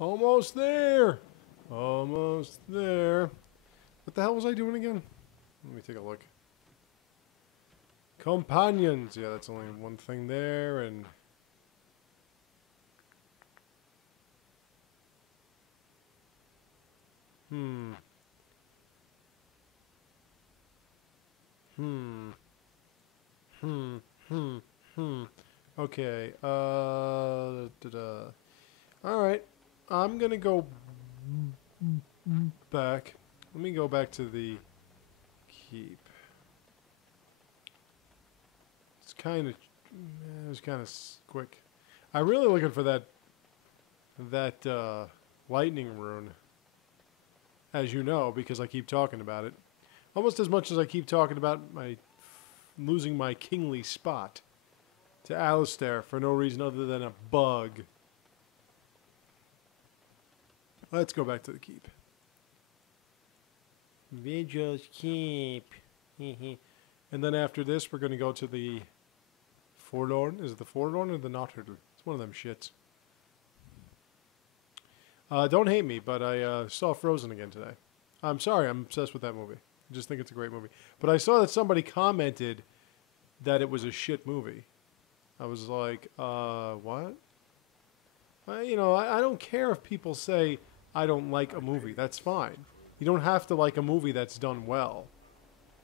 Almost there. Almost there. What the hell was I doing again? Let me take a look. Companions. Yeah, that's only one thing there, and... Hmm. Hmm. Hmm. Hmm. Hmm. Okay. Alright. I'm gonna go back. Let me go back to the keep. It's kind of... It was kind of quick. I'm really looking for that lightning rune. As you know, because I keep talking about it. Almost as much as I keep talking about my losing my kingly spot to Alistair for no reason other than a bug. Let's go back to the keep. Vigil's keep. And then after this, we're going to go to the Forlorn. Is it the Forlorn or the Notturtle? It's one of them shits. Don't hate me, but I saw Frozen again today. I'm sorry, I'm obsessed with that movie. I just think it's a great movie. But I saw that somebody commented that it was a shit movie. I was like, what? I don't care if people say I don't like a movie. That's fine. You don't have to like a movie that's done well.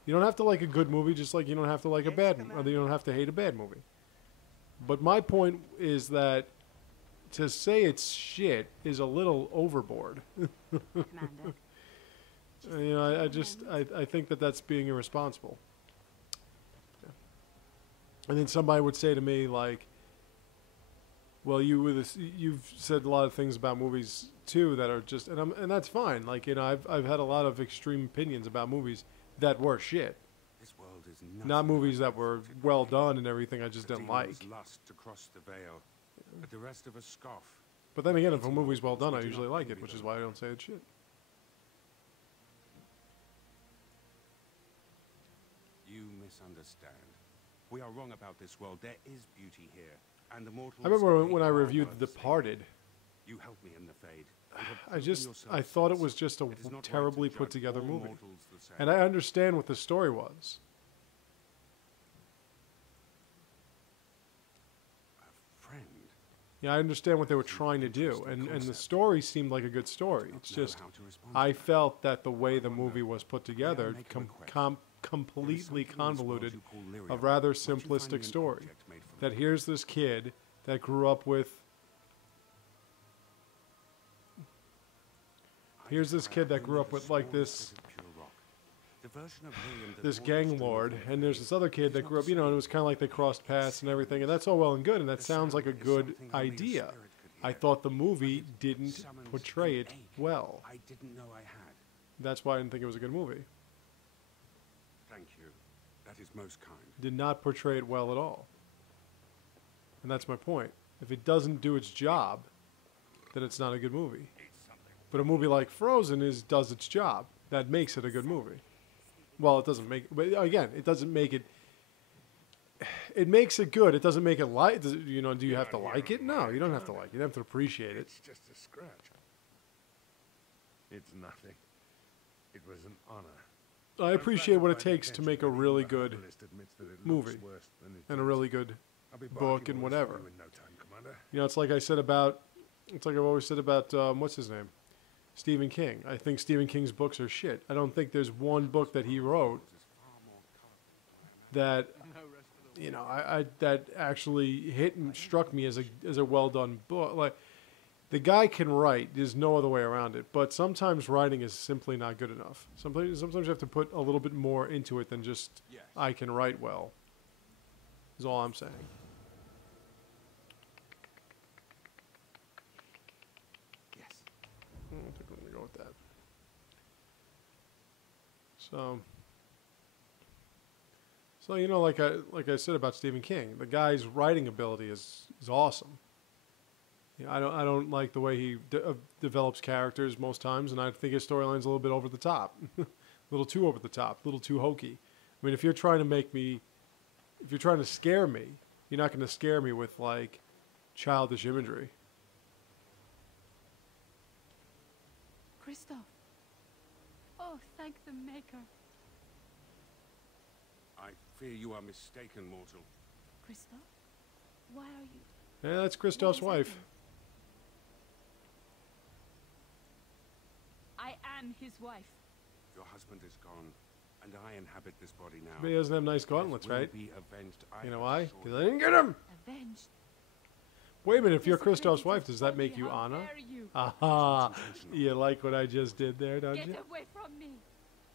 You don't have to like a good movie just like you don't have to like a bad movie. Or you don't have to hate a bad movie. But my point is that to say it's shit is a little overboard. I think that that's being irresponsible. Yeah. And then somebody would say to me like, well, you've said a lot of things about movies too that are just, and that's fine. Like, I've had a lot of extreme opinions about movies that were shit. This world is not movies that were well done and everything I just didn't like. Lust to cross the veil, but the rest of us scoff. But then again, if a movie's well done, I usually like it, which is why I don't say it's shit. You misunderstand. We are wrong about this world. There is beauty here, and the mortals. I remember when I reviewed The Departed. You helped me in the fade. I thought it was just a terribly put together movie, and I understand what the story was. Yeah, I understand what they were trying to do, and the story seemed like a good story. It's just, I felt that the way the movie was put together, completely convoluted, a rather simplistic story. That here's this kid that grew up with... Here's this kid that grew up with, like, this gang lord, and there's this other kid that grew up, and it was kind of like they crossed paths and everything, and that's all well and good, and that sounds like a good idea. I thought the movie didn't portray it well. That's why I didn't think it was a good movie. Thank you. That is most kind. Did not portray it well at all. And that's my point. If it doesn't do its job, then it's not a good movie. But a movie like Frozen does its job. That makes it a good movie. Well, it doesn't make... But again, it doesn't make it... It makes it good. It doesn't make it like... Do you have to like it? No, you don't have to like it. You have to appreciate it. It's just a scratch. It's nothing. It was an honor. I appreciate what it takes to make a really good movie. And a really good book and whatever. It's like I said about... It's like I've always said about... what's his name? Stephen King. I think Stephen King's books are shit. I don't think there's one book that he wrote that, that actually hit and struck me as a well done book. Like, the guy can write. There's no other way around it. But sometimes writing is simply not good enough. Sometimes you have to put a little bit more into it than just I can write well. Is all I'm saying. I think we're gonna go with that. So like I said about Stephen King, the guy's writing ability is awesome. I don't like the way he develops characters most times, and I think his storyline's a little bit over the top, a little too over the top, a little too hokey. I mean, if you're trying to scare me, you're not going to scare me with like childish imagery. Kristoff. Oh, thank the Maker. I fear you are mistaken, mortal. Kristoff? Why are you... Yeah, that's Kristoff's What wife. exactly? I am his wife. Your husband is gone, and I inhabit this body now. But he doesn't have nice gauntlets, Death will right? be avenged, I You know assure why? you. Because I didn't get him! Avenged. Wait a minute, if you're Desecrated Kristoff's wife, his does that body, make you how Anna? dare you? Aha! You like what I just did there, don't Get you? away from me.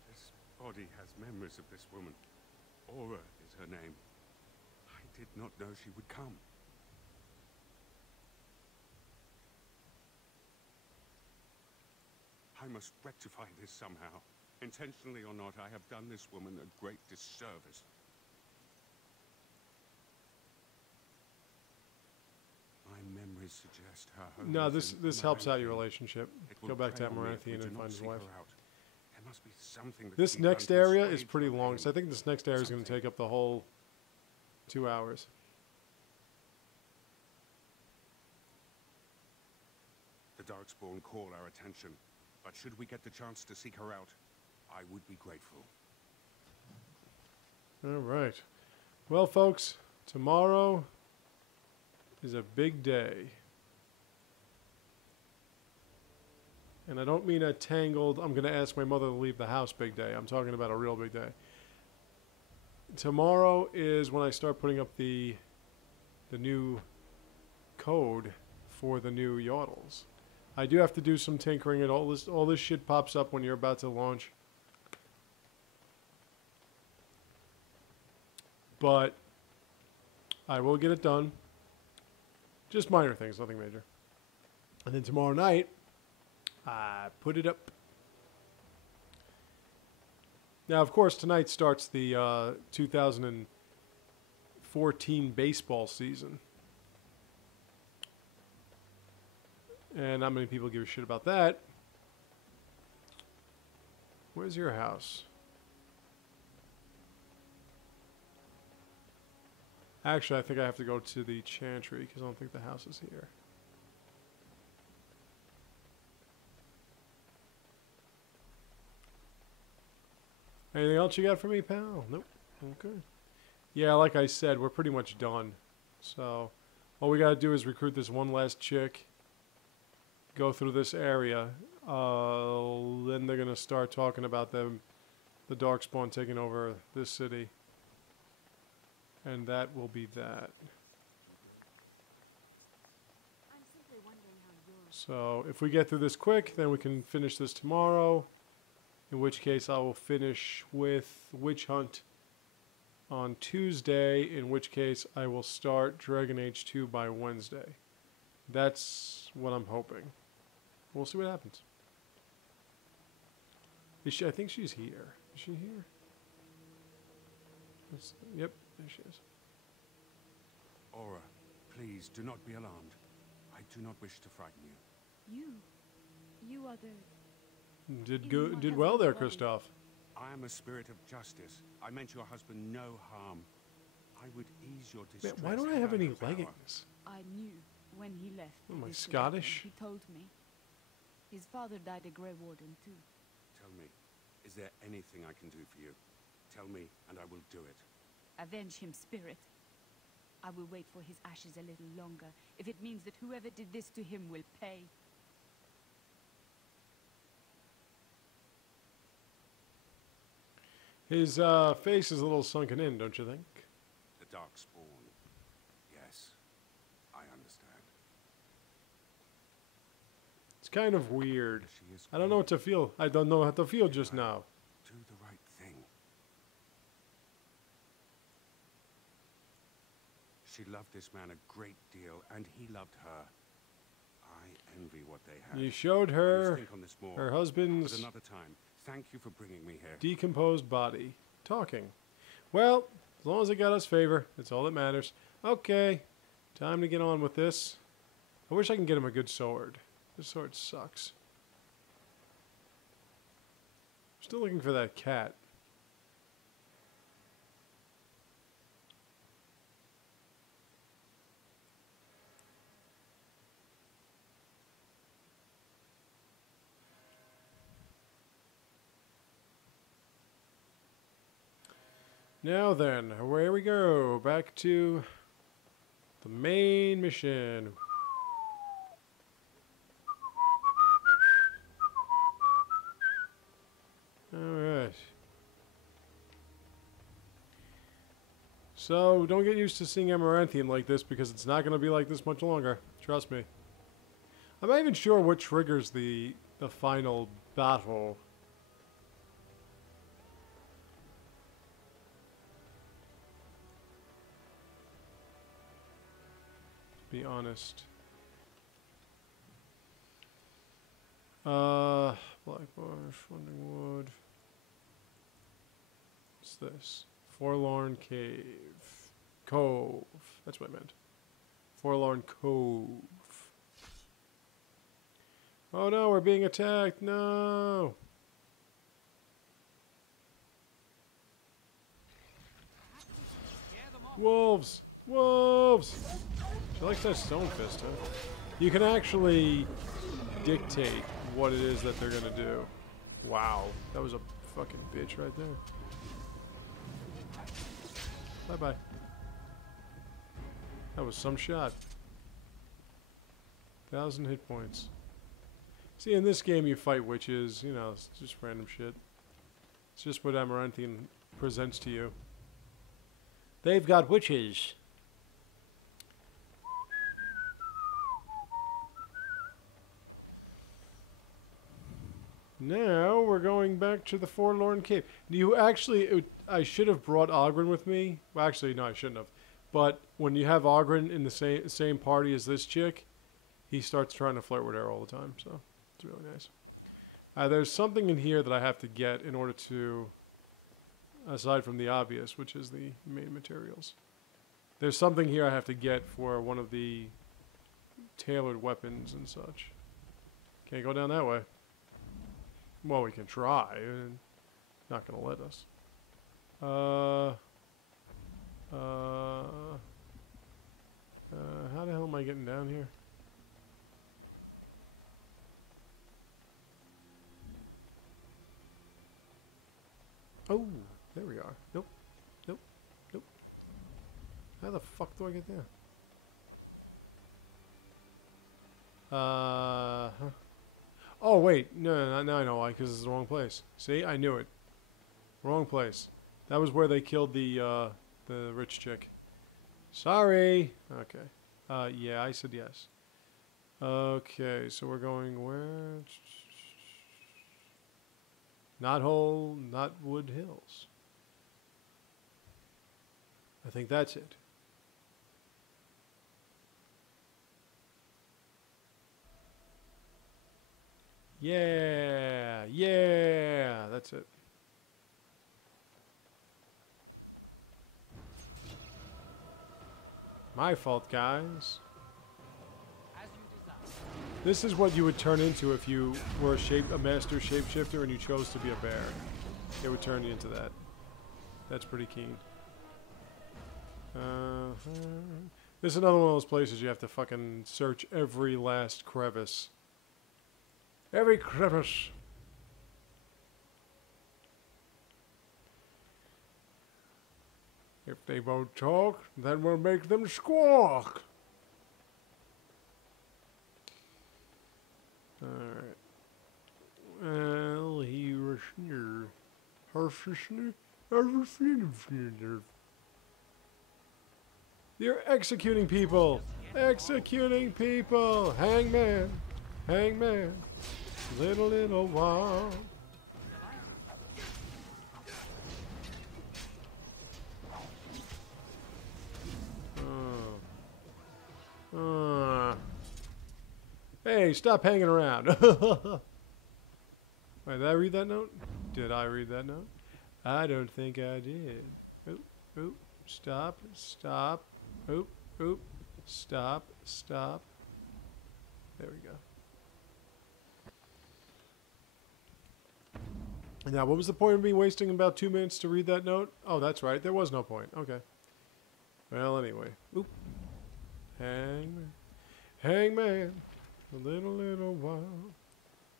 This body has memories of this woman. Aura is her name. I did not know she would come. I must rectify this somehow. Intentionally or not, I have done this woman a great disservice. My memories suggest her home No, is this in helps out your Amaranthine. relationship. It will Go back to prey on me if Amaranthine we and do not find his seek her wife. out. There must be something that This can be done next to area is assuage pretty her long, pain. so I think this next area is going to Something. take up the whole 2 hours. The Darkspawn call our attention, but should we get the chance to seek her out, I would be grateful. All right. Well, folks, tomorrow is a big day. And I don't mean a tangled, I'm going to ask my mother to leave the house big day. I'm talking about a real big day. Tomorrow is when I start putting up the new code for the new yodels. I do have to do some tinkering, and all this shit pops up when you're about to launch. But I will get it done. Just minor things, nothing major. And then tomorrow night, I put it up. Now, of course, tonight starts the 2014 baseball season. And not many people give a shit about that. Where's your house? Actually, I think I have to go to the Chantry because I don't think the house is here. Anything else you got for me, pal? Nope. Okay. Yeah, like I said, we're pretty much done. So, all we gotta do is recruit this one last chick. Go through this area. Then they're gonna start talking about the Darkspawn taking over this city. And that will be that. I'm simply wondering how you're... So if we get through this quick, then we can finish this tomorrow. In which case I will finish with Witch Hunt on Tuesday. In which case I will start Dragon Age 2 by Wednesday. That's what I'm hoping. We'll see what happens. Is she? I think she's here. Is she here? Yep, there she is. Aura, please do not be alarmed. I do not wish to frighten you. You are the... Did well there, Kristoff. I am a spirit of justice. I meant your husband no harm. I would ease your distress. Man, why don't I had have any the power. leggings? I knew when he left. Am I this would Scottish? happen. He told me. His father died a Grey Warden too. Tell me, is there anything I can do for you? Tell me, and I will do it. Avenge him, spirit. I will wait for his ashes a little longer, if it means that whoever did this to him will pay. His face is a little sunken in, don't you think? The Darkspawn. Yes, I understand. It's kind of weird. She is I don't know what to feel. I don't know how to feel just now. Do the right thing. She loved this man a great deal, and he loved her. I envy what they have. You showed I her must think on this more. her But husband's another time. Thank you for bringing me here. decomposed body talking. Well, as long as it got us favor, that's all that matters. Okay, time to get on with this. I wish I can get him a good sword. This sword sucks. Still looking for that cat. Now then, where we go? Back to the main mission. Alright. So, don't get used to seeing Amaranthian like this because it's not going to be like this much longer. Trust me. I'm not even sure what triggers the final battle. To be honest. Blackbush, Wandering Wood. What's this? Forlorn Cave. Cove. That's what I meant. Forlorn Cove. Oh no, we're being attacked. No. Wolves. Wolves. She likes that stone fist, huh? You can actually dictate what it is that they're gonna do. Wow. That was a fucking bitch right there. Bye-bye. That was some shot. 1,000 hit points. See, in this game you fight witches, you know, it's just random shit. It's just what Amaranthian presents to you. They've got witches. Now we're going back to the Forlorn Cave. You actually, I should have brought Ogren with me. Well, actually, no, I shouldn't have. But when you have Ogren in the same party as this chick, he starts trying to flirt with her all the time. So it's really nice. There's something in here that I have to get in order to, aside from the obvious, which is the main materials. There's something here I have to get for one of the tailored weapons and such. Can't go down that way. Well, we can try. Not gonna let us. How the hell am I getting down here? Oh, there we are. Nope. Nope. Nope. How the fuck do I get there? Huh? Oh, wait. No, I know why, because it's the wrong place. See? I knew it. Wrong place. That was where they killed the rich chick. Sorry. Okay. Yeah, I said yes. Okay, so we're going where? Not Hole, not Wood Hills. I think that's it. Yeah, yeah, that's it. My fault, guys. This is what you would turn into if you were a master shapeshifter and you chose to be a bear. It would turn you into that. That's pretty keen. This is another one of those places you have to fucking search every last crevice. Every crevice. If they won't talk, then we'll make them squawk. Alright. Well, he was near. You're executing people! Executing people! Hangman! Hangman! Little while. Hey, stop hanging around. Wait, did I read that note? Did I read that note? I don't think I did. Oop, oop, stop, stop, oop, oop, stop, stop. There we go. Now, what was the point of me wasting about 2 minutes to read that note? Oh, that's right. There was no point. Okay. Well, anyway. Oop. Hangman. Hangman. A little while.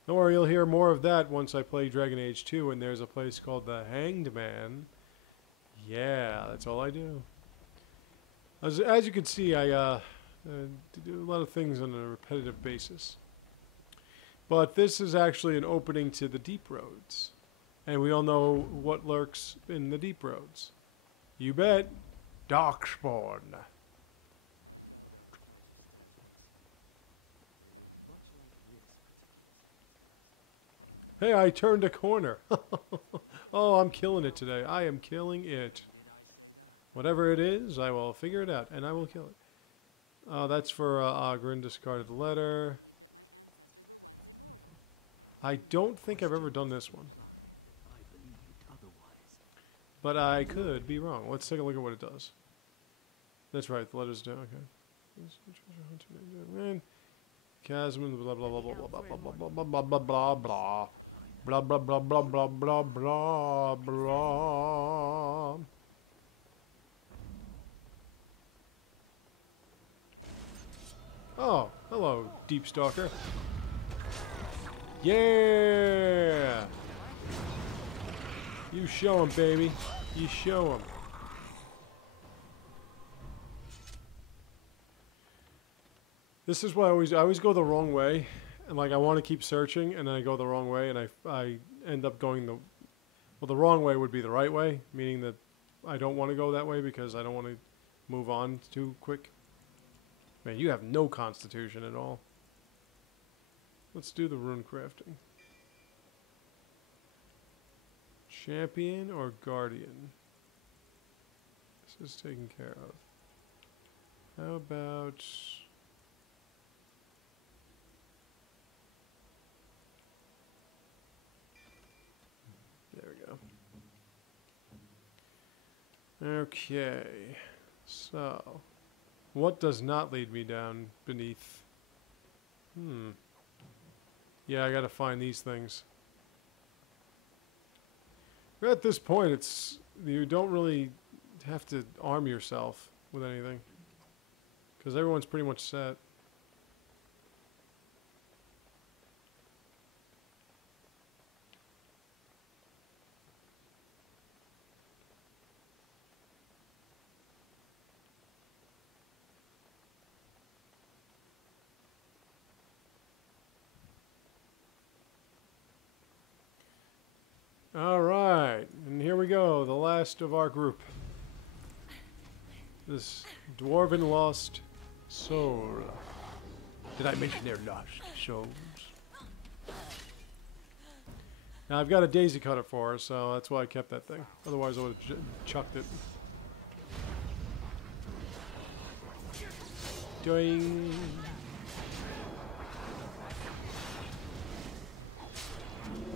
Don't worry, you'll hear more of that once I play Dragon Age 2, and there's a place called the Hanged Man. Yeah, that's all I do. As you can see, I do a lot of things on a repetitive basis. But this is actually an opening to the deep roads. And we all know what lurks in the deep roads. You bet. Darkspawn. Hey, I turned a corner. Oh, I'm killing it today. I am killing it. Whatever it is, I will figure it out, and I will kill it. That's for Ogren, discarded letter. I don't think I've ever done this one. But I could be wrong. Let's take a look at what it does. That's right, the letters do, okay. Chasm, blah blah blah blah blah blah blah blah blah blah blah blah. Blah blah blah blah blah blah blah blah. Oh, hello, Deep Stalker. Yeah! You show him, baby. You show him. This is why I always go the wrong way. And like I want to keep searching, and then I go the wrong way, and I end up going the wrong way would be the right way, meaning that I don't want to go that way because I don't want to move on too quick. Man, you have no constitution at all. Let's do the rune crafting. Champion or guardian? This is taken care of. How about... There we go. Okay. So, what does not lead me down beneath? Yeah, I gotta find these things. But at this point, you don't really have to arm yourself with anything. Because everyone's pretty much set. All right, and here we go, the last of our group. This dwarven lost soul. Did I mention they're lost souls? Now I've got a daisy cutter for her, so that's why I kept that thing. Otherwise I would have chucked it. Doing.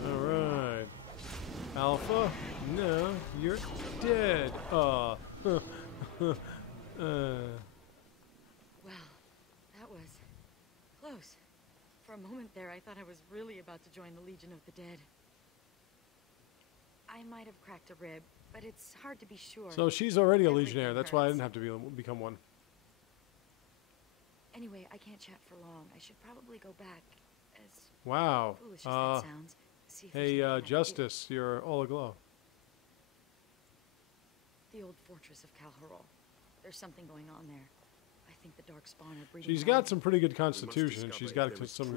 Alright. Alpha? No, you're dead. Well, that was close. For a moment there, I thought I was really about to join the Legion of the Dead. I might have cracked a rib, but it's hard to be sure. So she's already a Everything legionnaire. That's why I hurts. didn't have to become one. Anyway, I can't chat for long. I should probably go back. As Wow. foolish as that sounds. See if there's Hey, anything I can do. Justice, you're all aglow. The old fortress of Calharol. There's something going on there. I think the Darkspawn are breeding. She's got some pretty good constitution, and she's got some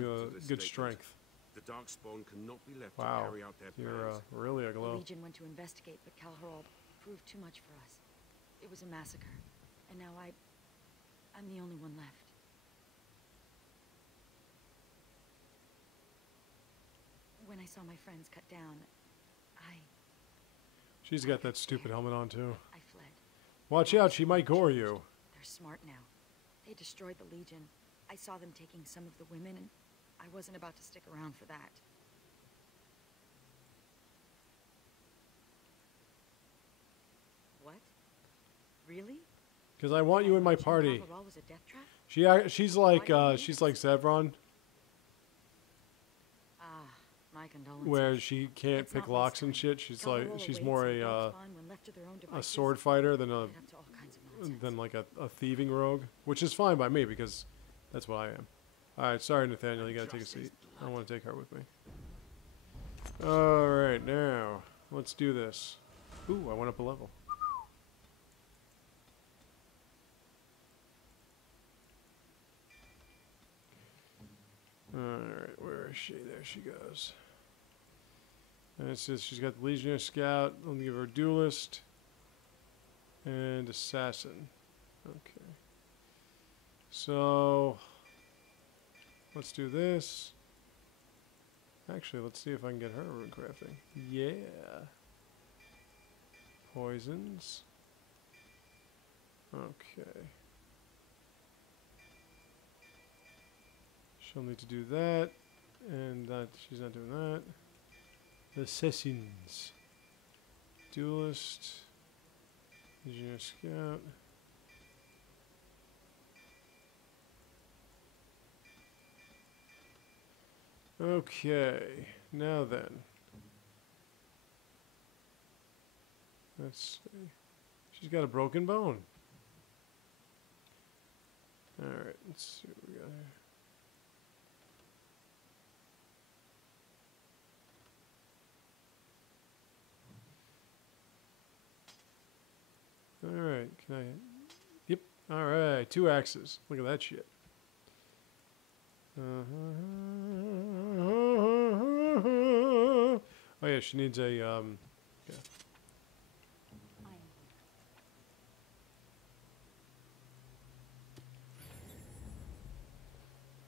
good strength. The Darkspawn cannot be left to Wow, carry out their you're plans. really The aglow. Legion went to investigate, but Calharol proved too much for us. It was a massacre, and now I'm the only one left. When I saw my friends cut down, She's got that stupid helmet on too. I fled. Watch out, she might gore you. They're smart now. They destroyed the Legion. I saw them taking some of the women, and I wasn't about to stick around for that. What? Really? Because I want you in my party. Calharol was a death trap? She's like Zevron, My condolences. where she can't It's pick not locks my and shit. She's Calharol more awaits, and a Darkspawn, when left to their own a devices, sword fighter than get up to all kinds of nonsense. like a thieving rogue, which is fine by me because that's what I am. All right, sorry Nathaniel, you gotta take a seat. I don't want to take her with me. All right, now let's do this. Ooh, I went up a level. There she goes. And it says she's got the Legionnaire Scout. Let me give her Duelist. And Assassin. Okay. So, let's do this. Actually, let's see if I can get her rune crafting. Yeah. Poisons. Okay. She'll need to do that. And that, she's not doing that. Assassins. Duelist. Legionnaire Scout. Okay, now then. Let's see. She's got a broken bone. Alright, let's see what we got here. Alright, can I... Yep, alright, 2 axes. Look at that shit. Oh yeah, she needs a, yeah.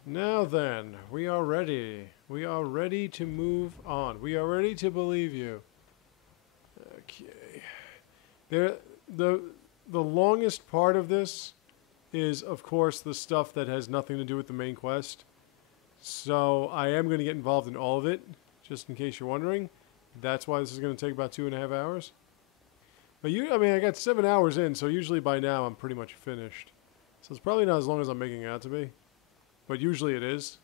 Now then, we are ready. We are ready to move on. We are ready to believe you. Okay. The longest part of this is, of course, the stuff that has nothing to do with the main quest. So I am going to get involved in all of it, just in case you're wondering. That's why this is going to take about 2.5 hours. But I mean, I got 7 hours in, so usually by now I'm pretty much finished. So it's probably not as long as I'm making it out to be. But usually it is.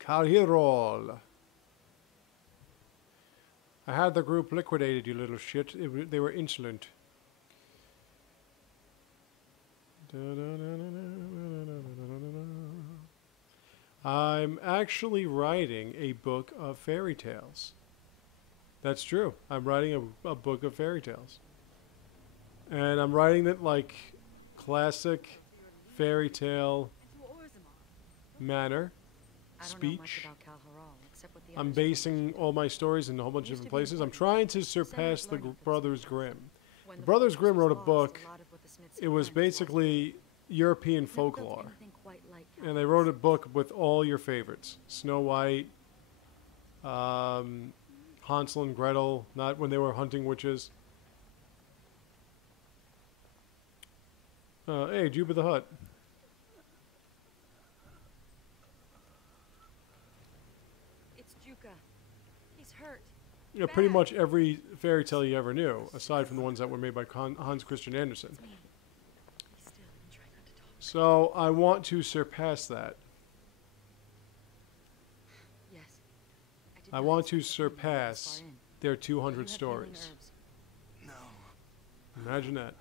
Calhirol. I had the group liquidated, you little shit. They were insolent. I'm actually writing a book of fairy tales. That's true. I'm writing a book of fairy tales. And I'm writing it like classic fairy tale manner, speech. I'm basing all my stories in a whole bunch of different places. I'm trying to surpass the Brothers Grimm. The Brothers Grimm wrote a book. It was basically European folklore. And they wrote a book with all your favorites. Snow White, Hansel and Gretel, not when they were hunting witches. Hey, Jubba the Hutt. It's Juka. He's hurt. You know, pretty much every fairy tale you ever knew, aside from the ones that were made by Hans Christian Andersen. So I want to surpass that. Yes. I want to surpass their 200 stories. No, Imagine that.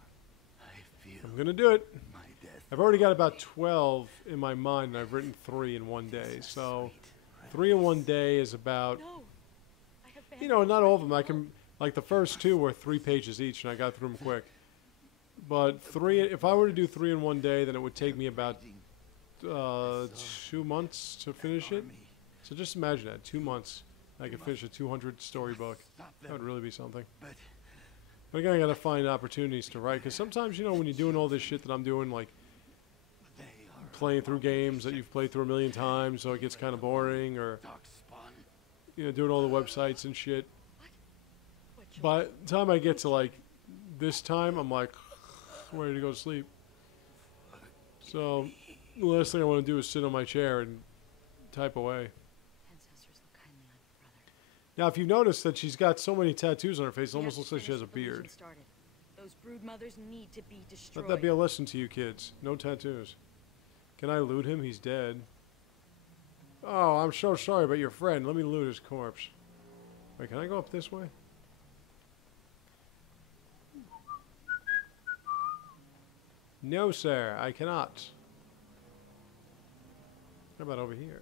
I feel I'm gonna do it. my death. I've already got about 12 in my mind, and I've written 3 in one day. So 3 in one day is about, you know, not all of them. I can, like the first 2 were 3 pages each, and I got through them quick. But 3, if I were to do 3 in one day, then it would take me about 2 months to finish it. So just imagine that, 2 months, I could finish a 200 story book. That would really be something. But again, I gotta find opportunities to write, because sometimes, you know, when you're doing all this shit that I'm doing, like playing through games that you've played through a million times, so it gets kind of boring, or, you know, doing all the websites and shit. By the time I get to, like, this time, I'm like, ready to go to sleep. So the last thing I want to do is sit on my chair and type away. Now, if you notice that she's got so many tattoos on her face, it almost looks like she has a beard. Those brood mothers need to be destroyed. Let that be a lesson to you kids. No tattoos. Can I loot him? He's dead. Oh, I'm so sorry about your friend. Let me loot his corpse. Wait, can I go up this way? No, sir, I cannot. How about over here?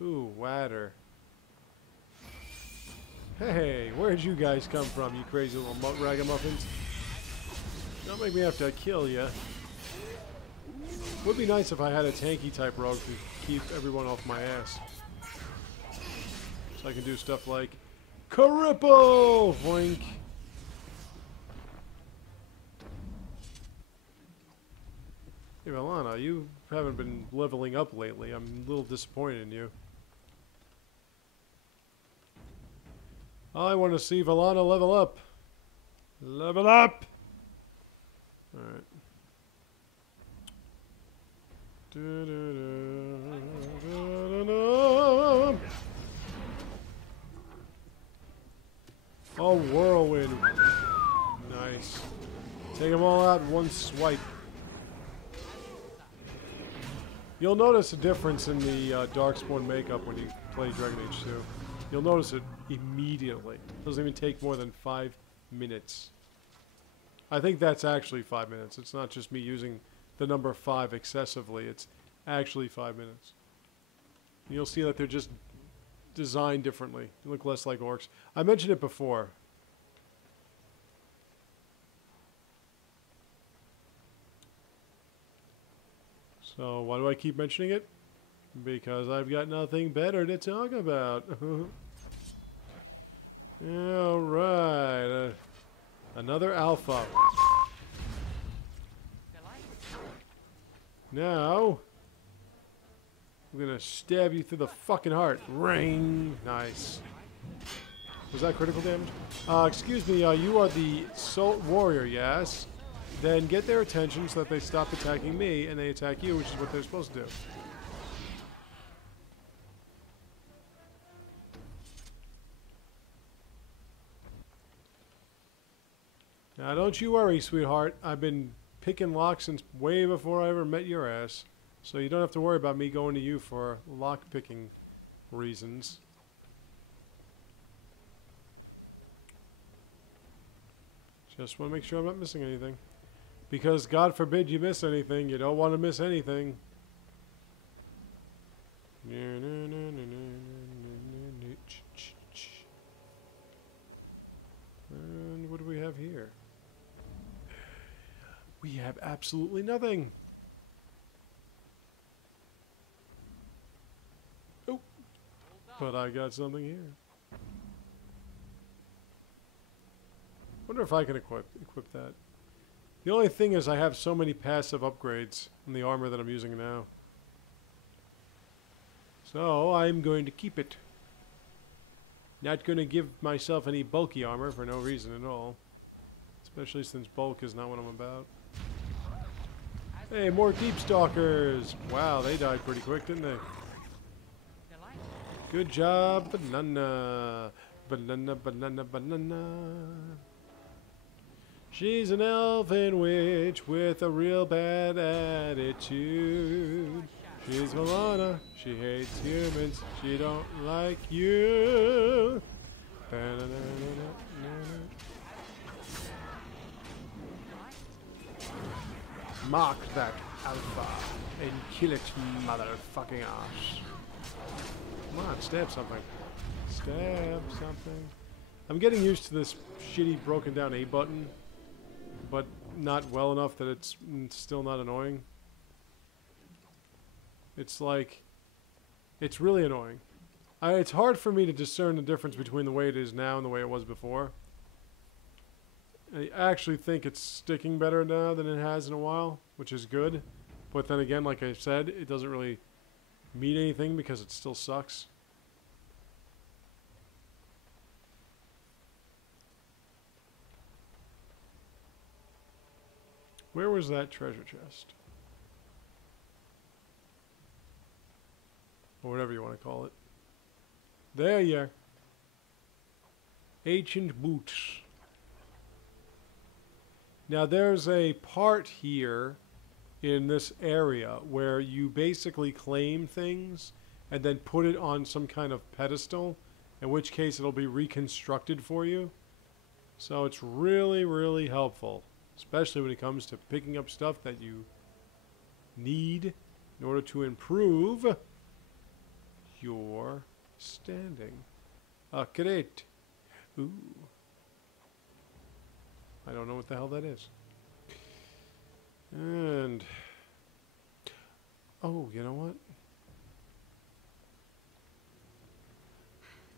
Ooh, water. Hey, where'd you guys come from, you crazy little ragamuffins? Don't make me have to kill you. Would be nice if I had a tanky type rogue to keep everyone off my ass. So I can do stuff like cripple! Voink! Hey, Valana, you haven't been leveling up lately. I'm a little disappointed in you. I want to see Valana level up. Level up! Alright. Oh, whirlwind. Nice. Take them all out in one swipe. You'll notice a difference in the Darkspawn makeup when you play Dragon Age 2. You'll notice it immediately. It doesn't even take more than 5 minutes. I think that's actually 5 minutes. It's not just me using the number 5 excessively. It's actually 5 minutes. And you'll see that they're just designed differently. They look less like orcs. I mentioned it before. So why do I keep mentioning it? Because I've got nothing better to talk about. Alright. Another alpha. Now, I'm gonna stab you through the fucking heart. Ring. Nice. Was that critical damage? Excuse me, you are the Salt Warrior, yes? Then get their attention so that they stop attacking me and they attack you, which is what they're supposed to do. Now, don't you worry, sweetheart. I've been picking locks since way before I ever met your ass. So you don't have to worry about me going to you for lock picking reasons. Just want to make sure I'm not missing anything. Because God forbid you miss anything. You don't want to miss anything. And what do we have here? We have absolutely nothing. Oh, but I got something here. Wonder if I can equip that. The only thing is I have so many passive upgrades in the armor that I'm using now. So I'm going to keep it. Not going to give myself any bulky armor for no reason at all. Especially since bulk is not what I'm about. Hey, more Deepstalkers! Wow, they died pretty quick, didn't they? Good job, banana. Banana, banana, banana. She's an elfin witch with a real bad attitude. She's Valana. She hates humans. She don't like you. Mark that alpha and kill its motherfucking ass. Come on, stab something. Stab something. I'm getting used to this shitty broken down A button, but not well enough that it's still not annoying. It's like, it's really annoying. It's hard for me to discern the difference between the way it is now and the way it was before. I actually think it's sticking better now than it has in a while, which is good. But then again, like I said, it doesn't really mean anything because it still sucks. Where was that treasure chest? Or whatever you want to call it. There you are. Ancient boots. Now there's a part here in this area where you basically claim things and then put it on some kind of pedestal, in which case it'll be reconstructed for you. So it's really, really helpful, especially when it comes to picking up stuff that you need in order to improve your standing. Great. Ooh. I don't know what the hell that is. And Oh, you know what?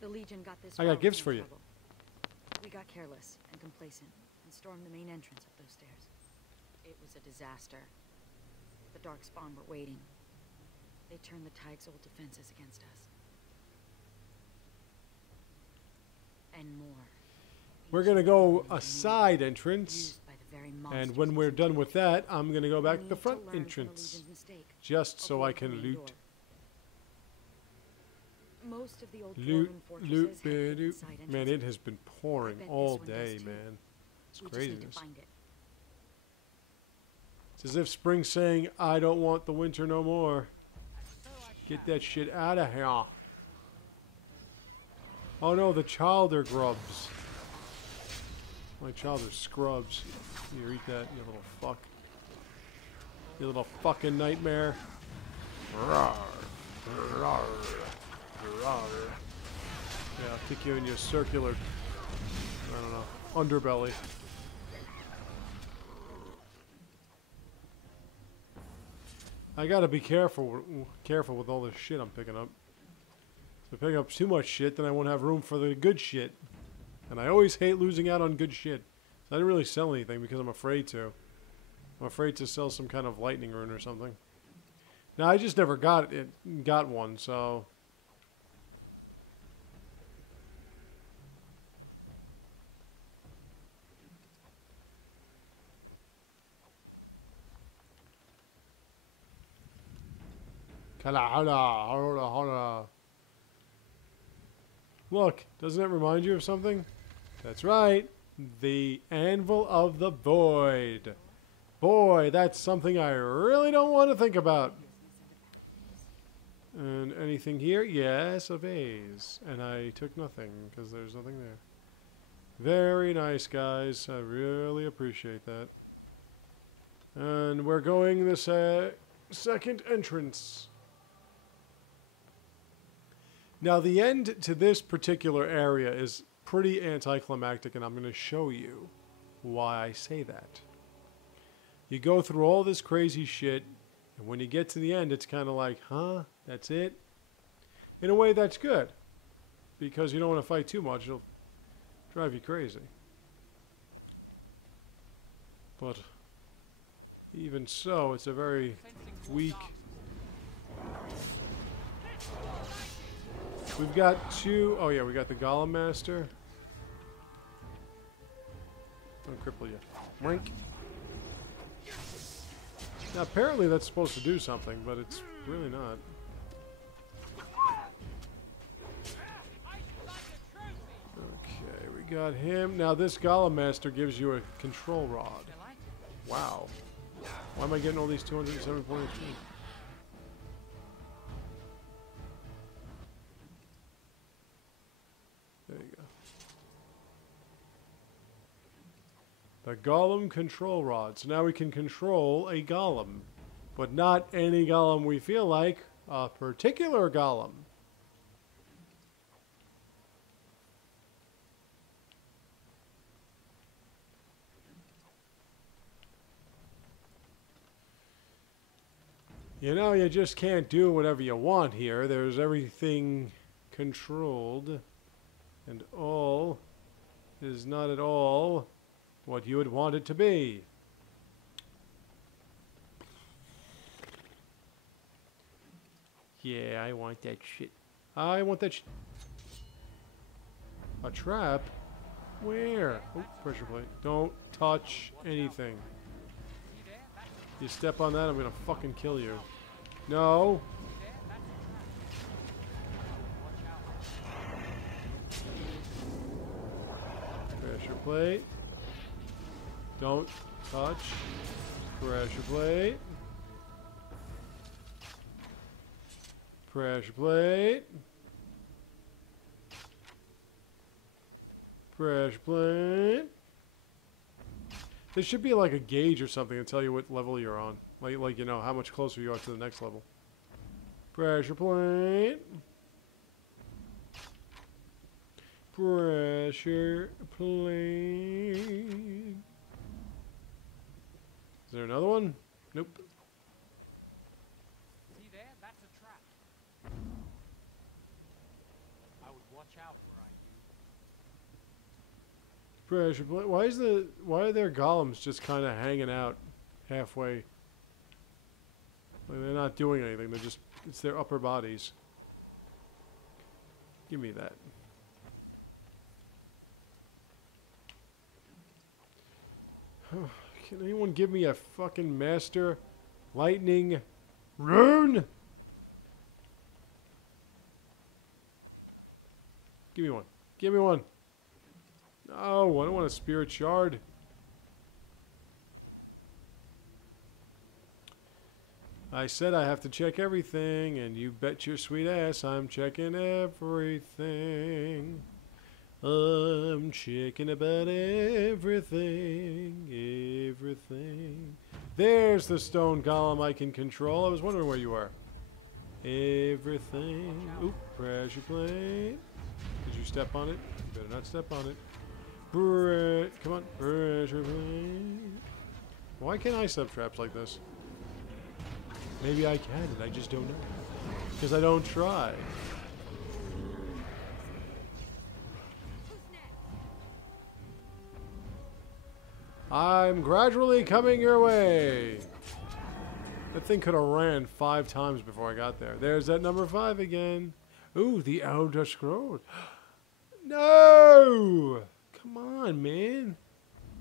The Legion got this. I got gifts for you. Trouble. We got careless and complacent and stormed the main entrance up those stairs. It was a disaster. The Darkspawn were waiting. They turned the Tig's old defenses against us. And more. We're gonna go a side entrance, Used by the very and monsters when we're done with that, I'm gonna go back We to the need front learn from the entrance, Legion's mistake. just so I Avoid the can main loot. door. Most of the old Loot, dwarven fortresses loot, have hidden loot. side Man, it entrances. has been I pouring bet all this one does day, too. man. It's We just need to craziness. find it. It's as if spring's saying, I don't want the winter no more. Get that shit out of here. Oh no, the childer grubs. My childer scrubs. Here, eat that, you little fuck. You little fucking nightmare. Rawr. Rawr. Rawr. Yeah, I'll kick you in your circular, I don't know, underbelly. I gotta be careful with all this shit I'm picking up. If I pick up too much shit, then I won't have room for the good shit. And I always hate losing out on good shit. So I didn't really sell anything because I'm afraid to. I'm afraid to sell some kind of lightning rune or something. Now I just never got one, so. Look, doesn't that remind you of something? That's right. The Anvil of the Void. Boy, that's something I really don't want to think about. And anything here? Yes, a vase. And I took nothing because there's nothing there. Very nice, guys. I really appreciate that. And we're going this second entrance. Now, the end to this particular area is pretty anticlimactic, and I'm going to show you why I say that. You go through all this crazy shit, and when you get to the end, it's kind of like, huh? That's it? In a way, that's good, because you don't want to fight too much. It'll drive you crazy. But even so, it's a very weak... We've got two... Oh, yeah, we got the Golem Master. Don't cripple you. Rink. Now, apparently that's supposed to do something, but it's really not. Okay, we got him. Now, this Golem Master gives you a control rod. Wow. Why am I getting all these 207 points? There you go. The Golem control rod. So now we can control a Golem. But not any Golem we feel like. A particular Golem. You know, you just can't do whatever you want here. There's everything controlled. And all is not at all what you would want it to be. Yeah, I want that shit. I want that shit. A trap? Where? Oh, pressure plate. Don't touch anything. You step on that, I'm gonna fucking kill you. No. Pressure plate. Don't touch. Pressure plate. Pressure plate. Pressure plate. There should be like a gauge or something to tell you what level you're on. Like you know, how much closer you are to the next level. Pressure plate. Pressure plate. Is there another one? Nope. Watch out where I use. Pressure. Why are their golems just kind of hanging out halfway? Like they're not doing anything. It's their upper bodies. Give me that. Can anyone give me a fucking master lightning rune? Give me one. Give me one. No, I don't want a spirit shard. I said I have to check everything, and you bet your sweet ass I'm checking everything. I'm checking about everything, everything. There's the stone golem I can control. I was wondering where you were. Everything. Oop, pressure plate. Did you step on it? You better not step on it. Come on, pressure plate. Why can't I set traps like this? Maybe I can, and I just don't know. Because I don't try. I'm gradually coming your way. That thing could have ran 5 times before I got there. There's that number 5 again. Ooh, the Elder Scrolls. No! Come on, man.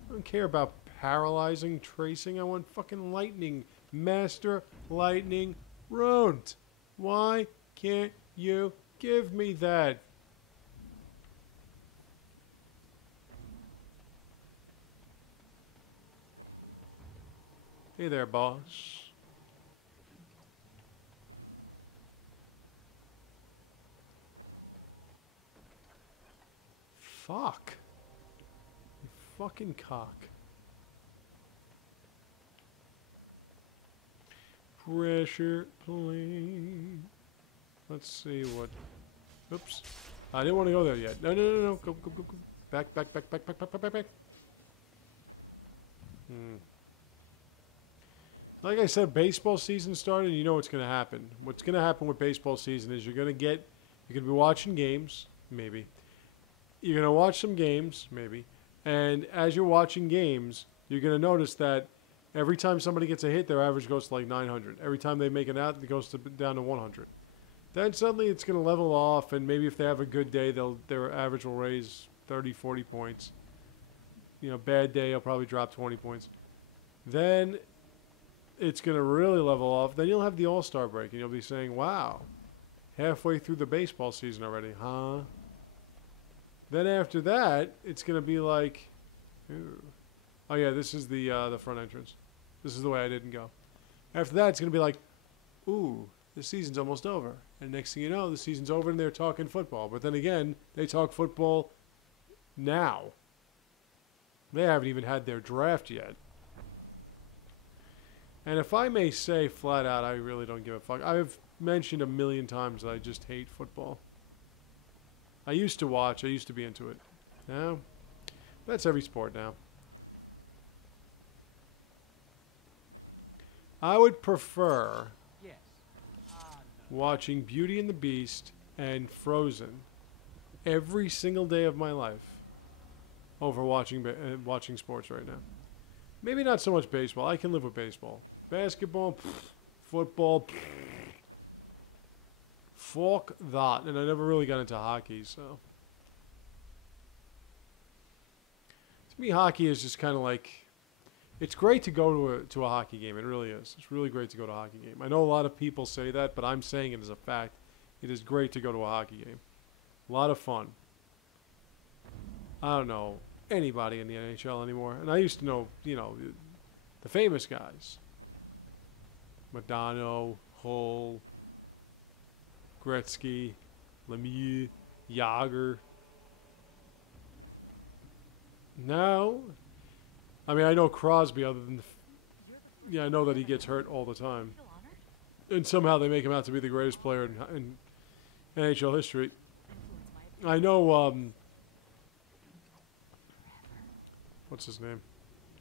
I don't care about paralyzing, tracing. I want fucking lightning. Master lightning runes. Why can't you give me that? Hey there, boss. Fuck. You fucking cock. Pressure plate. Let's see what. Oops. I didn't want to go there yet. No, no, no, no. Go, go, go, go. Back, back, back, back, back, back, back, back, back. Like I said, baseball season started, and you know what's going to happen. What's going to happen with baseball season is you're going to be watching games, maybe. You're going to watch some games, maybe. And as you're watching games, you're going to notice that every time somebody gets a hit, their average goes to like 900. Every time they make an out, it goes down to 100. Then suddenly it's going to level off, and maybe if they have a good day, their average will raise 30, 40 points. You know, bad day, it'll probably drop 20 points. Then it's going to really level off. Then you'll have the All-Star break, and you'll be saying, wow, halfway through the baseball season already, huh? Then after that, it's going to be like, ooh. Oh yeah, this is the front entrance. This is the way I didn't go. After that, it's going to be like, ooh, the season's almost over. And next thing you know, the season's over and they're talking football. But then again, they talk football now. They haven't even had their draft yet. And if I may say flat out, I really don't give a fuck. I've mentioned a million times that I just hate football. I used to watch. I used to be into it. Now, that's every sport now. I would prefer watching Beauty and the Beast and Frozen every single day of my life over watching sports right now. Maybe not so much baseball. I can live with baseball. Basketball, football, fuck that. And I never really got into hockey, so. To me, hockey is just kind of like, it's great to go to a hockey game. It really is. It's really great to go to a hockey game. I know a lot of people say that, but I'm saying it as a fact. It is great to go to a hockey game. A lot of fun. I don't know anybody in the NHL anymore. And I used to know, you know, the famous guys. Madonna, Hull, Gretzky, Lemieux, Yager. No. I mean, I know Crosby other than... I know that he gets hurt all the time. And somehow they make him out to be the greatest player in NHL history. I know, what's his name?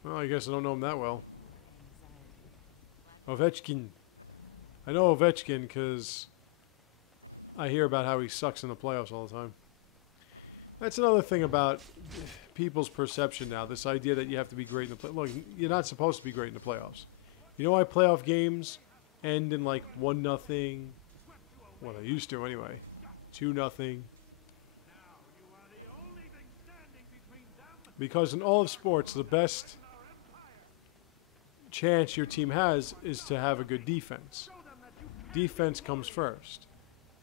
Well, I guess I don't know him that well. Ovechkin. I know Ovechkin because I hear about how he sucks in the playoffs all the time. That's another thing about people's perception now. This idea that you have to be great in the play. Look, you're not supposed to be great in the playoffs. You know why playoff games end in like 1-0? Well, they used to anyway. 2-0. Because in all of sports, the best chance your team has is to have a good defense. Defense comes first.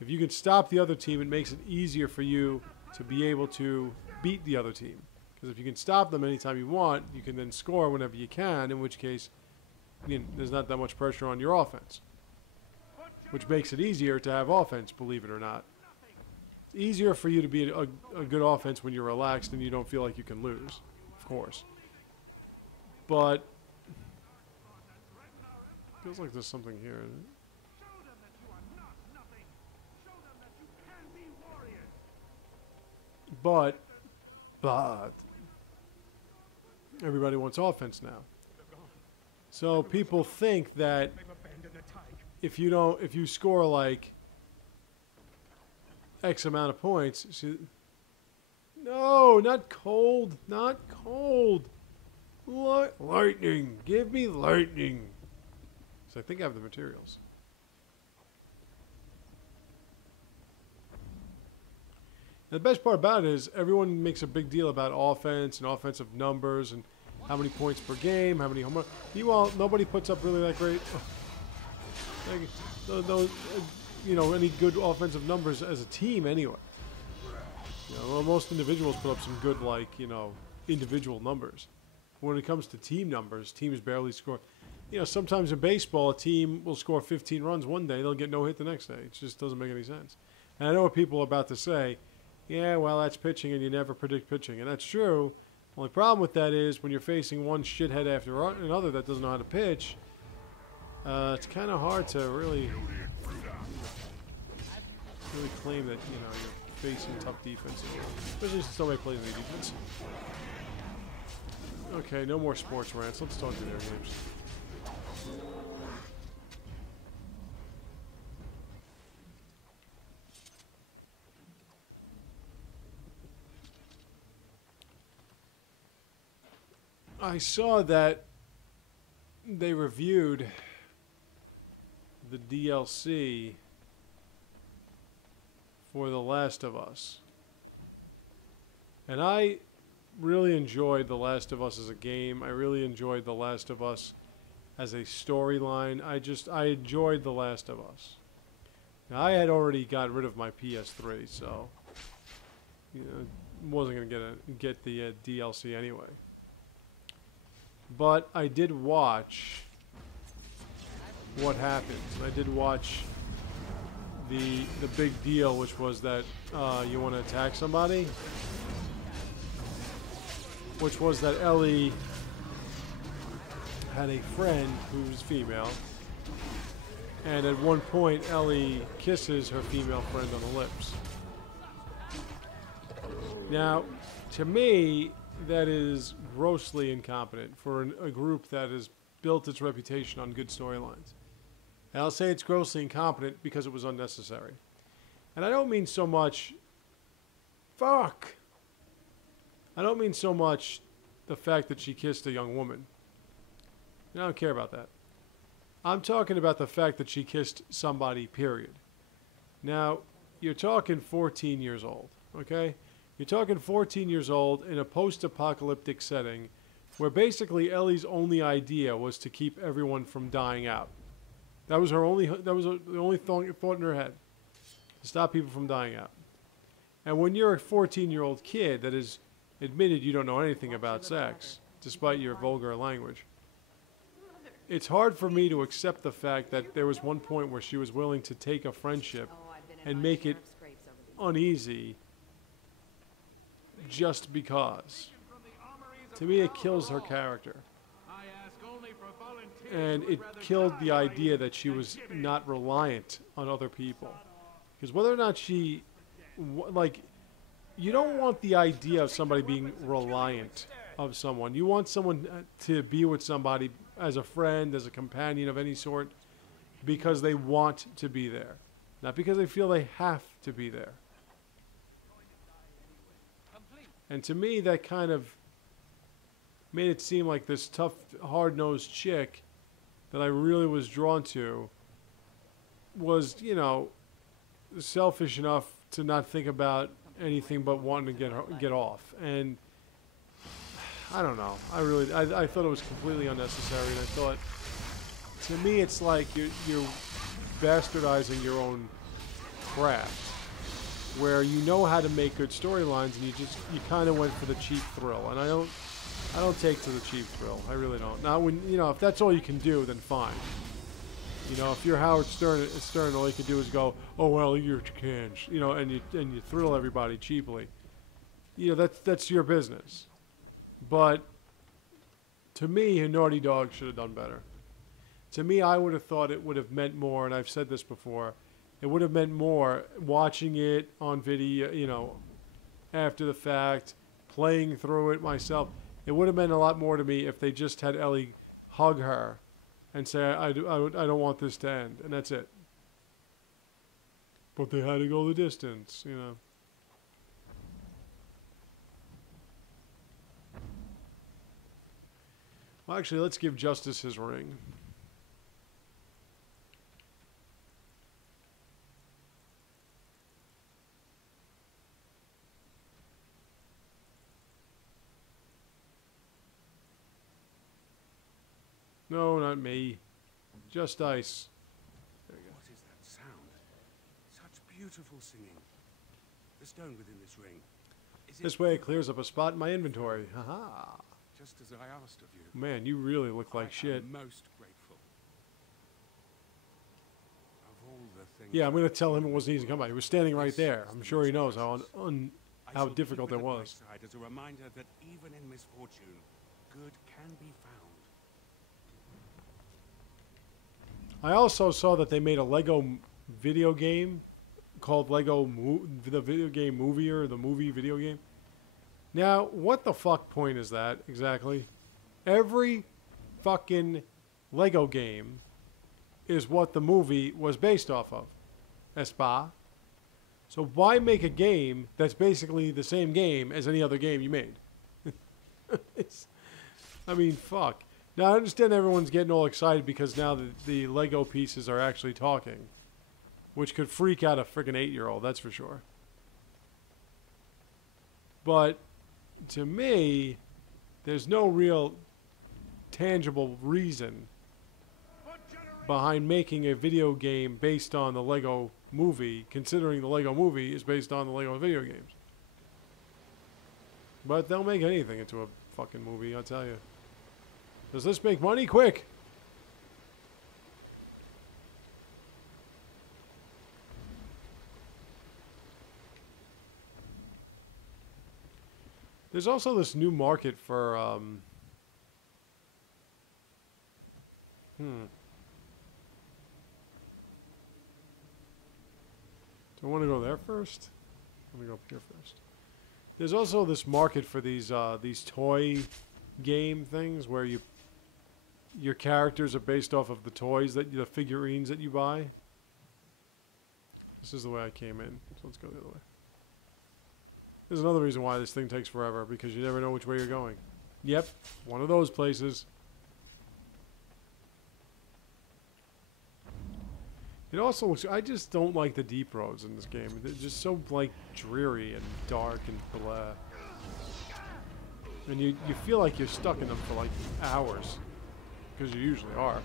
If you can stop the other team, it makes it easier for you to be able to beat the other team. Because if you can stop them anytime you want, you can then score whenever you can, in which case there's not that much pressure on your offense. Which makes it easier to have offense, believe it or not. Easier for you to be a good offense when you're relaxed and you don't feel like you can lose, of course. But feels like there's something here. But everybody wants offense now. So people think that if you score like X amount of points, no, not cold, lightning, give me lightning. So I think I have the materials. And the best part about it is everyone makes a big deal about offense and offensive numbers and how many points per game, how many home runs. Meanwhile, nobody puts up really that great, any good offensive numbers as a team anyway. Well, most individuals put up some good, individual numbers. When it comes to team numbers, teams barely score. Sometimes in baseball, a team will score 15 runs one day, they'll get no hit the next day. It just doesn't make any sense. And I know what people are about to say. Yeah, well, that's pitching, and you never predict pitching. And that's true. Only problem with that is when you're facing one shithead after another that doesn't know how to pitch, it's kind of hard to really claim that, you're facing tough defense. Especially since somebody plays any defense. Okay, no more sports rants. Let's talk video games. I saw that they reviewed the DLC for The Last of Us. And I really enjoyed The Last of Us as a game. I really enjoyed The Last of Us as a storyline. I enjoyed The Last of Us. Now, I had already got rid of my PS3, so wasn't going to get the DLC anyway. But I did watch what happened. I did watch the big deal, which was that you want to attack somebody, which was that Ellie had a friend who's female, and at one point Ellie kisses her female friend on the lips. Now, to me, that is grossly incompetent for a group that has built its reputation on good storylines. And I'll say it's grossly incompetent because it was unnecessary. And I don't mean so much... Fuck! I don't mean so much the fact that she kissed a young woman. I don't care about that. I'm talking about the fact that she kissed somebody, period. Now, you're talking 14 years old, okay? You're talking 14 years old in a post-apocalyptic setting where basically Ellie's only idea was to keep everyone from dying out. That was the only thought in her head, to stop people from dying out. And when you're a 14-year-old kid that is admitted you don't know anything about sex, despite your vulgar language, it's hard for me to accept the fact that there was one point where she was willing to take a friendship and make it uneasy just because. To me, it kills her character. And it killed the idea that she was not reliant on other people. Because whether or not she... you don't want the idea of somebody being reliant of someone. You want someone to be with somebody as a friend, as a companion of any sort, because they want to be there. Not because they feel they have to be there. And to me, that kind of made it seem like this tough, hard-nosed chick that I really was drawn to was, you know, selfish enough to not think about anything but wanting to get off. And I don't know. I thought it was completely unnecessary. And I thought, to me, it's like you're bastardizing your own craft, where you know how to make good storylines, and you kind of went for the cheap thrill. And I don't take to the cheap thrill. I really don't. Now, when you know, if that's all you can do, then fine. You know, if you're Howard Stern, all you can do is go, oh well, you're can, you know, and you thrill everybody cheaply. You know, that's your business. But to me, Naughty Dog should have done better. To me, I would have thought it would have meant more, and I've said this before. It would have meant more watching it on video, you know, after the fact, playing through it myself. It would have meant a lot more to me if they just had Ellie hug her and say, I don't want this to end, and that's it. But they had to go the distance, you know. Well, actually, let's give Justice his ring. No, not me. Just Ice. What is that sound? Such beautiful singing. The stone within this ring. This way it clears up a spot in my inventory. Haha. Just as I asked of you. Man, you really look like shit. I'm most grateful. Of all the things. Yeah, I'm going to tell him it wasn't easy to come by. He was standing right there. I'm sure he knows how difficult it was. As a reminder that even in misfortune, good can be found. I also saw that they made a Lego video game called the video game movie, or the movie video game. Now, what the fuck point is that exactly? Every fucking Lego game is what the movie was based off of. Espa. So why make a game that's basically the same game as any other game you made? I mean, fuck. Now, I understand everyone's getting all excited because now the Lego pieces are actually talking, which could freak out a freaking 8-year-old, that's for sure. But to me, there's no real tangible reason behind making a video game based on the Lego movie, considering the Lego movie is based on the Lego video games. But they'll make anything into a fucking movie, I'll tell you. Does this make money? Quick! There's also this new market for, Do I want to go there first? Let me go up here first. There's also this market for these toy game things where your characters are based off of the toys, the figurines that you buy. This is the way I came in, so let's go the other way. There's another reason why this thing takes forever, because you never know which way you're going. Yep, one of those places. It also looks, I just don't like the deep roads in this game. They're just so, like, dreary and dark and blah. And you feel like you're stuck in them for, like, hours. Because you usually are.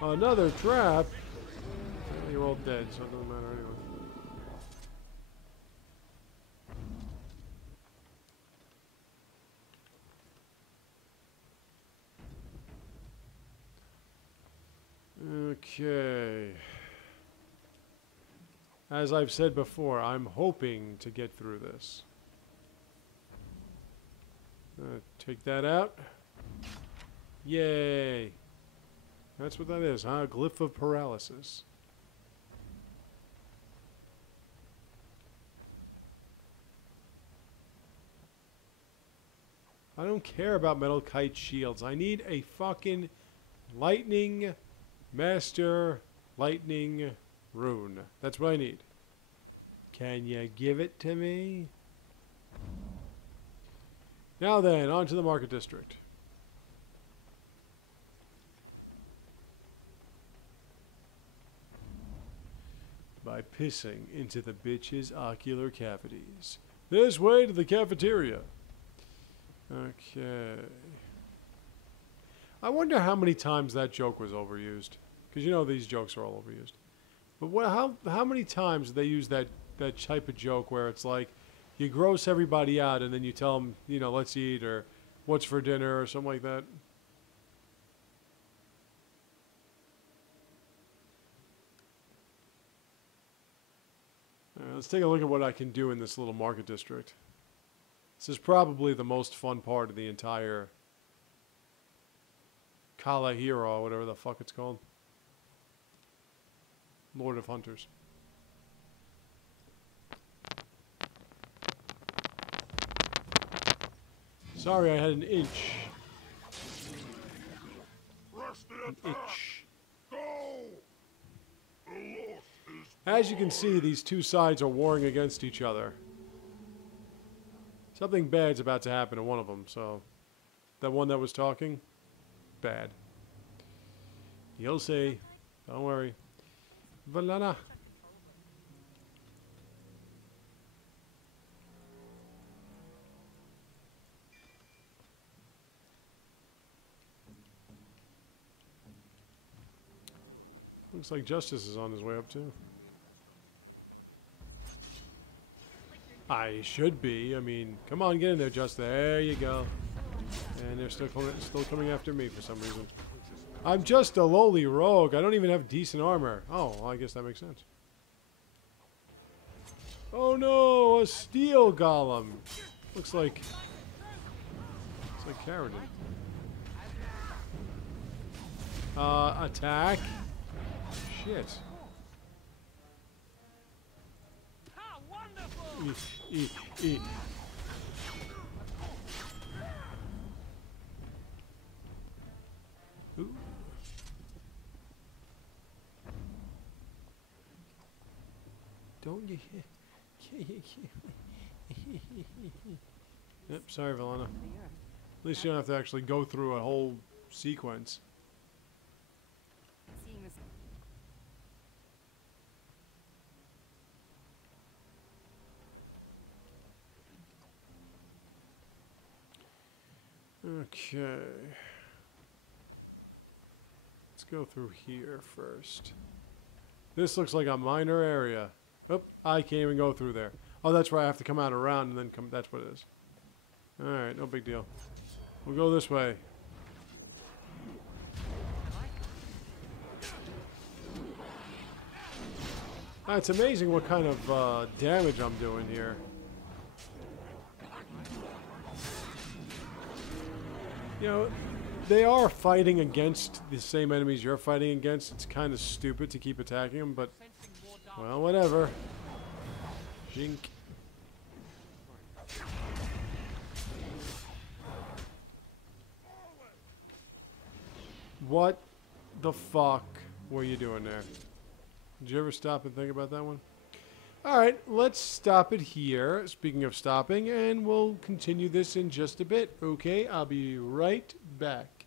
Another trap. You're all dead, so it doesn't matter anyway. Okay. As I've said before, I'm hoping to get through this. Take that out. Yay. That's what that is, huh? Glyph of paralysis. I don't care about metal kite shields. I need a fucking lightning master Lightning rune. That's what I need. Can you give it to me? Now then, on to the market district. By pissing into the bitch's ocular cavities. This way to the cafeteria. Okay. I wonder how many times that joke was overused. Because you know these jokes are all overused. But how many times did they use that type of joke where it's like, you gross everybody out and then you tell them, you know, let's eat or what's for dinner or something like that. All right, let's take a look at what I can do in this little market district. This is probably the most fun part of the entire Kala Hero, or whatever the fuck it's called. Lord of Hunters. Sorry, I had an inch. An itch. As you can see, these two sides are warring against each other. Something bad's about to happen to one of them, so... That one that was talking? Bad. You'll see. Don't worry. Valana. Looks like Justice is on his way up too. I should be. I mean, come on, get in there, Justice. There you go. And they're still coming after me for some reason. I'm just a lowly rogue. I don't even have decent armor. Oh, well, I guess that makes sense. Oh no, a steel golem. Looks like Carradine. Attack. Shit. Eat. Ooh. Don't you? Yep, sorry, Valana. At least you don't have to actually go through a whole sequence. Okay. Let's go through here first. This looks like a minor area. Oh, I can't even go through there. Oh, that's where I have to come out around and then come. That's what it is. Alright, no big deal. We'll go this way. It's amazing what kind of damage I'm doing here. You know, they are fighting against the same enemies you're fighting against. It's kind of stupid to keep attacking them, but, well, whatever. Jink. What the fuck were you doing there? Did you ever stop and think about that one? Alright, let's stop it here. Speaking of stopping, and we'll continue this in just a bit. Okay, I'll be right back.